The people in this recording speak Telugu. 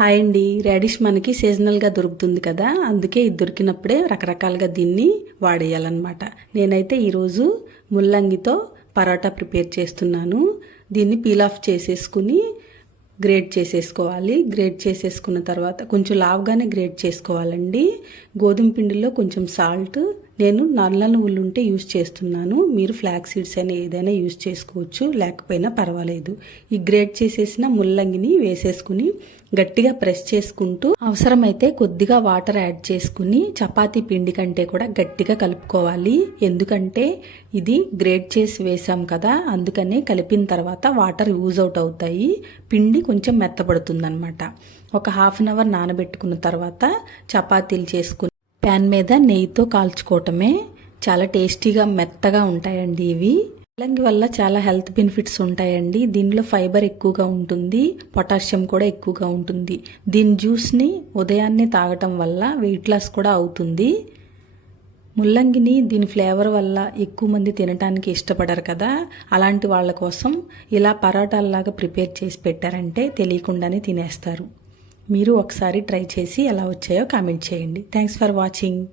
హాయ్ అండి. రాడిష్ మనకి సీజనల్గా దొరుకుతుంది కదా. అందుకే ఇది దొరికినప్పుడే రకరకాలుగా దీన్ని వాడేయాలన్నమాట. నేనైతే ఈరోజు ముల్లంగితో పరోటా ప్రిపేర్ చేస్తున్నాను. దీన్ని పీల్ ఆఫ్ చేసేసుకుని గ్రేట్ చేసేసుకోవాలి. గ్రేట్ చేసేసుకున్న తర్వాత కొంచెం లావుగానే గ్రేట్ చేసుకోవాలండి. గోధుమ పిండిలో కొంచెం సాల్ట్ నేను నల్ల నువ్వులు ఉంటే యూస్ చేస్తున్నాను. మీరు ఫ్లాక్ సీడ్స్ అయినా ఏదైనా యూస్ చేసుకోవచ్చు. లేకపోయినా పర్వాలేదు. ఈ గ్రేట్ చేసేసిన ముల్లంగిని వేసేసుకుని గట్టిగా ప్రెస్ చేసుకుంటూ అవసరమైతే కొద్దిగా వాటర్ యాడ్ చేసుకుని చపాతీ పిండి కంటే కూడా గట్టిగా కలుపుకోవాలి. ఎందుకంటే ఇది గ్రేట్ చేసి వేసాం కదా అందుకనే కలిపిన తర్వాత వాటర్ యూజ్ అవుట్ అవుతాయి. పిండి కొంచెం మెత్తపడుతుందనమాట ఒక హాఫ్ అన్ అవర్ నానబెట్టుకున్న తర్వాత చపాతీలు చేసుకుని ప్యాన్ మీద నెయ్యితో కాల్చుకోవటమే చాలా టేస్టీగా మెత్తగా ఉంటాయండి ఇవి. ముల్లంగి వల్ల చాలా హెల్త్ బెనిఫిట్స్ ఉంటాయండి. దీనిలో ఫైబర్ ఎక్కువగా ఉంటుంది పొటాషియం కూడా ఎక్కువగా ఉంటుంది. దీని జ్యూస్ని ఉదయాన్నే తాగటం వల్ల వెయిట్ లాస్ కూడా అవుతుంది. ముల్లంగిని దీని ఫ్లేవర్ వల్ల ఎక్కువ మంది తినటానికి ఇష్టపడరు కదా. అలాంటి వాళ్ళ కోసం ఇలా పరాటాల్లాగా ప్రిపేర్ చేసి పెట్టారంటే తెలియకుండానే తినేస్తారు. మీరు ఒకసారి ట్రై చేసి ఎలా వచ్చాయో కామెంట్ చేయండి. Thanks for watching